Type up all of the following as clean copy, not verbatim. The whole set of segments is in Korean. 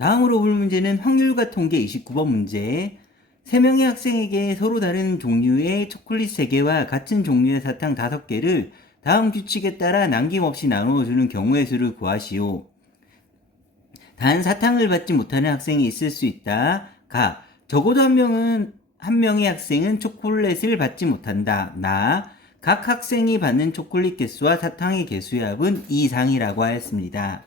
다음으로 볼 문제는 확률과 통계 29번 문제. 3명의 학생에게 서로 다른 종류의 초콜릿 3개와 같은 종류의 사탕 5개를 다음 규칙에 따라 남김없이 나누어주는 경우의 수를 구하시오. 단 사탕을 받지 못하는 학생이 있을 수 있다. 가. 적어도 한 명의 학생은 초콜릿을 받지 못한다. 나. 각 학생이 받는 초콜릿 개수와 사탕의 개수의 합은 2 이상이라고 하였습니다.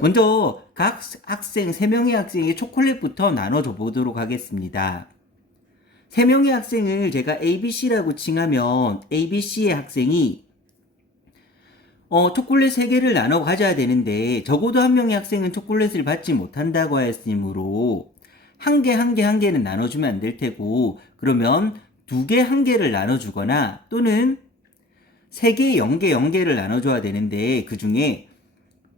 먼저 각 학생 3명의 학생의 초콜릿부터 나눠줘 보도록 하겠습니다. 3명의 학생을 제가 ABC라고 칭하면 ABC의 학생이 초콜릿 3개를 나눠 가져야 되는데 적어도 한 명의 학생은 초콜릿을 받지 못한다고 하였으므로 한 개는 나눠주면 안 될 테고, 그러면 2개 1개를 나눠주거나 또는 3개 0개 나눠줘야 되는데, 그 중에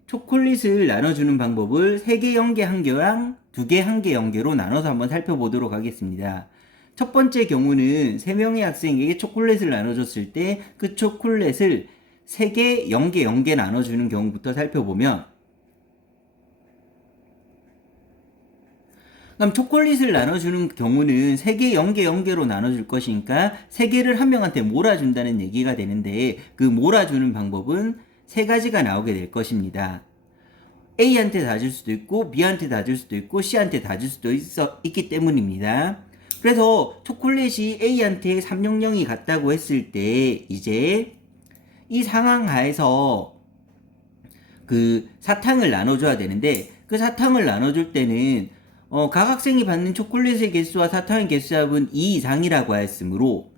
초콜릿을 나눠주는 방법을 3개 0개 1개랑 2개 1개 0개로 나눠서 한번 살펴보도록 하겠습니다. 첫 번째 경우는 3명의 학생에게 초콜릿을 나눠줬을 때 그 초콜릿을 3개 0개 0개 나눠주는 경우부터 살펴보면, 그럼 초콜릿을 나눠주는 경우는 3개 0개 0개로 나눠줄 것이니까 3개를 한 명한테 몰아준다는 얘기가 되는데, 그 몰아주는 방법은 3가지가 나오게 될 것입니다. A한테 다 줄 수도 있고 B한테 다 줄 수도 있고 C한테 다 줄 수도 있기 때문입니다. 그래서 초콜릿이 A한테 300이 갔다고 했을 때 이제 이 상황 하에서 그 사탕을 나눠줘야 되는데, 그 사탕을 나눠줄 때는 각 학생이 받는 초콜릿의 개수와 사탕의 개수의 합은 2 이상이라고 하였으므로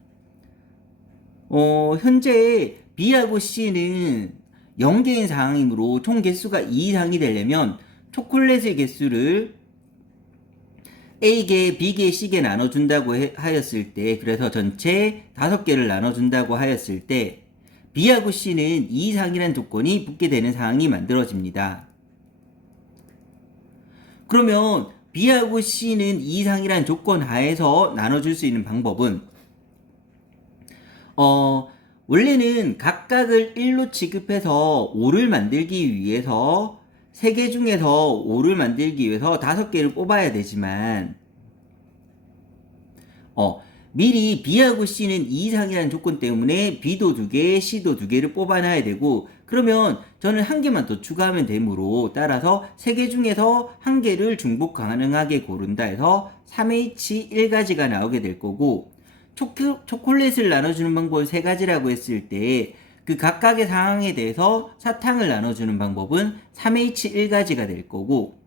현재 B하고 C는 0개인 상황이므로 총 개수가 2 이상이 되려면 초콜릿의 개수를 A개, B개, C개 나눠준다고 하였을 때, 그래서 전체 5개를 나눠준다고 하였을 때 B하고 C는 2 이상이라는 조건이 붙게 되는 상황이 만들어집니다. 그러면 B하고 C는 2 이상이라는 조건 하에서 나눠줄 수 있는 방법은 원래는 각각을 1로 취급해서 5를 만들기 위해서 3개 중에서 5를 만들기 위해서 5개를 뽑아야 되지만 미리 B하고 C는 2 이상이라는 조건 때문에 B도 2개, C도 2개를 뽑아놔야 되고, 그러면 저는 1개만 더 추가하면 되므로 따라서 3개 중에서 1개를 중복 가능하게 고른다 해서 3H1가지가 나오게 될 거고, 초콜릿을 나눠주는 방법은 3가지라고 했을 때 그 각각의 상황에 대해서 사탕을 나눠주는 방법은 3H1가지가 될 거고,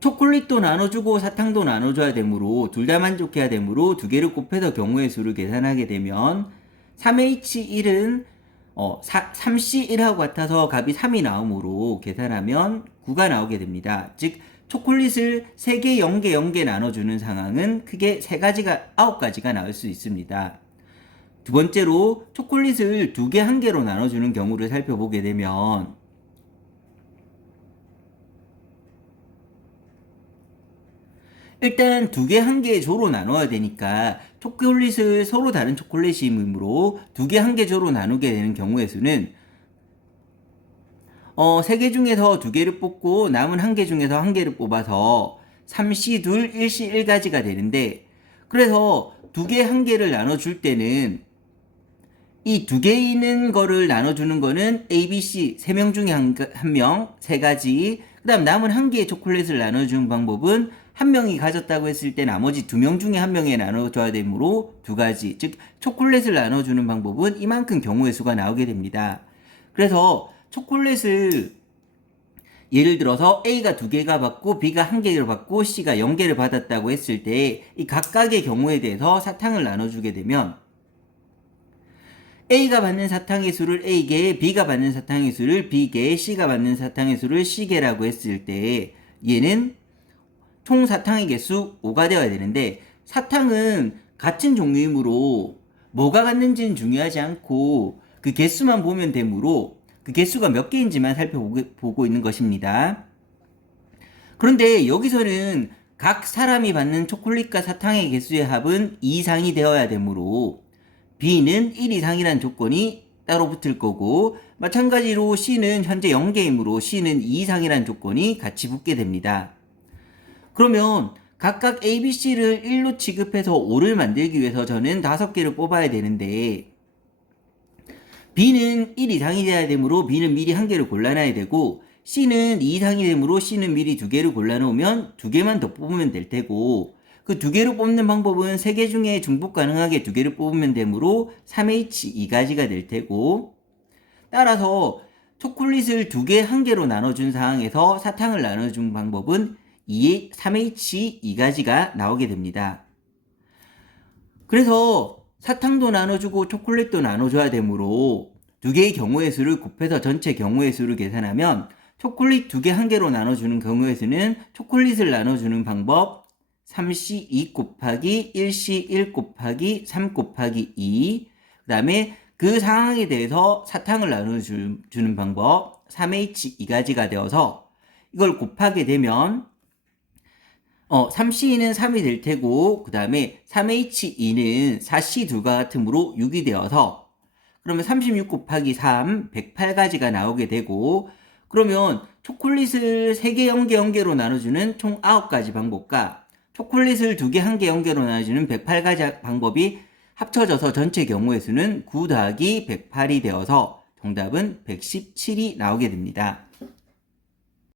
초콜릿도 나눠주고 사탕도 나눠줘야 되므로 둘 다 만족해야 되므로 2개를 곱해서 경우의 수를 계산하게 되면 3H1은 3C1하고 같아서 값이 3이 나오므로 계산하면 9가 나오게 됩니다. 즉 초콜릿을 3개 0개 0개 나눠주는 상황은 크게 9가지가 나올 수 있습니다. 두 번째로 초콜릿을 2개 1개로 나눠주는 경우를 살펴보게 되면 일단 2개 1개 조로 나눠야 되니까 초콜릿을 서로 다른 초콜릿이므로 2개 1개 조로 나누게 되는 경우의 수는 3개 중에서 2개를 뽑고 남은 1개 중에서 1개를 뽑아서 3C2, 1C 1가지가 되는데, 그래서 2개 1개를 나눠줄 때는 이 2개 있는 거를 나눠주는 거는 A, B, C 3명 중에 한 명, 3가지. 그 다음 남은 1개의 초콜릿을 나눠주는 방법은 한 명이 가졌다고 했을 때 나머지 2명 중에 한 명에 나눠줘야 되므로 2가지. 즉 초콜릿을 나눠주는 방법은 이만큼 경우의 수가 나오게 됩니다. 그래서 초콜릿을 예를 들어서 A가 2개가 받고 B가 1개를 받고 C가 0개를 받았다고 했을 때 이 각각의 경우에 대해서 사탕을 나눠주게 되면 A가 받는 사탕의 수를 A개, B가 받는 사탕의 수를 B개, C가 받는 사탕의 수를 C개라고 했을 때 얘는 총 사탕의 개수 5가 되어야 되는데, 사탕은 같은 종류이므로 뭐가 같는지는 중요하지 않고 그 개수만 보면 되므로 그 개수가 몇 개인지만 살펴보고 있는 것입니다. 그런데 여기서는 각 사람이 받는 초콜릿과 사탕의 개수의 합은 2 이상이 되어야 되므로 B는 1 이상이라는 조건이 따로 붙을 거고, 마찬가지로 C는 현재 0개이므로 C는 2 이상이라는 조건이 같이 붙게 됩니다. 그러면 각각 A, B, C를 1로 취급해서 5를 만들기 위해서 저는 5개를 뽑아야 되는데, B는 1 이상이 돼야 되므로 B는 미리 1개를 골라놔야 되고, C는 2 이상이 되므로 C는 미리 2개를 골라놓으면 2개만 더 뽑으면 될 테고, 그 2개로 뽑는 방법은 3개 중에 중복 가능하게 2개를 뽑으면 되므로 3H2가지가 될 테고, 따라서 초콜릿을 2개 1개로 나눠준 상황에서 사탕을 나눠준 방법은 3H2가지가 나오게 됩니다. 그래서 사탕도 나눠주고 초콜릿도 나눠줘야 되므로 2개의 경우의 수를 곱해서 전체 경우의 수를 계산하면 초콜릿 2개 1개로 나눠주는 경우의 수는 초콜릿을 나눠주는 방법 3C 2 곱하기 1C 1 곱하기 3 곱하기 2, 그 다음에 그 상황에 대해서 사탕을 나눠주는 방법 3H2가지가 되어서 이걸 곱하게 되면 3C2는 3이 될 테고, 그 다음에 3H2는 4C2가 같으므로 6이 되어서, 그러면 36 곱하기 3, 108가지가 나오게 되고, 그러면 초콜릿을 3개 0개 0개로 나눠주는 총 9가지 방법과 초콜릿을 2개 1개 0개로 나눠주는 108가지 방법이 합쳐져서 전체 경우의 수는 9 더하기 108이 되어서 정답은 117이 나오게 됩니다.